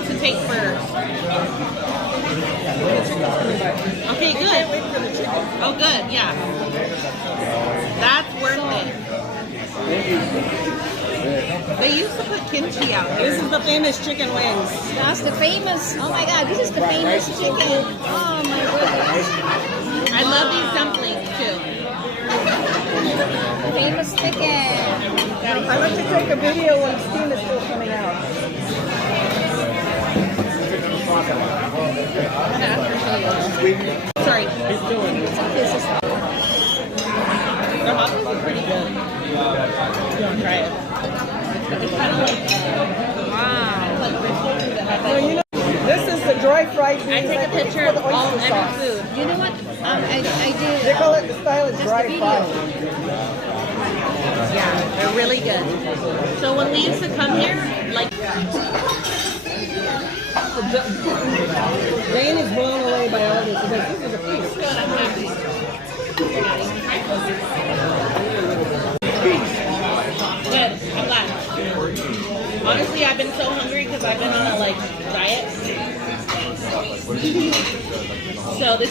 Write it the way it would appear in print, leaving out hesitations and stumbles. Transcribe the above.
wants to take first? Okay, good. Oh, good, yeah. That's worth it. They used to put kimchi out here. This is the famous chicken wings. That's the famous, oh my God, this is the famous chicken. Oh my goodness. I love these dumplings too. Famous chicken. I like to take a video when steam is still coming out. Sorry. This is The hot dogs are pretty good. You want to try it? It's kind of like, wow. like rich that has So you know, this is the dry fried beans. I take a picture of all every food. You know what? I do. They call it, the style is dry the fried. Yeah, they're really good. So when we used to come here, like, Dane is blown away by all this because this is a feast. good, I'm glad. Honestly, I've been so hungry because I've been on a, like, diet. So this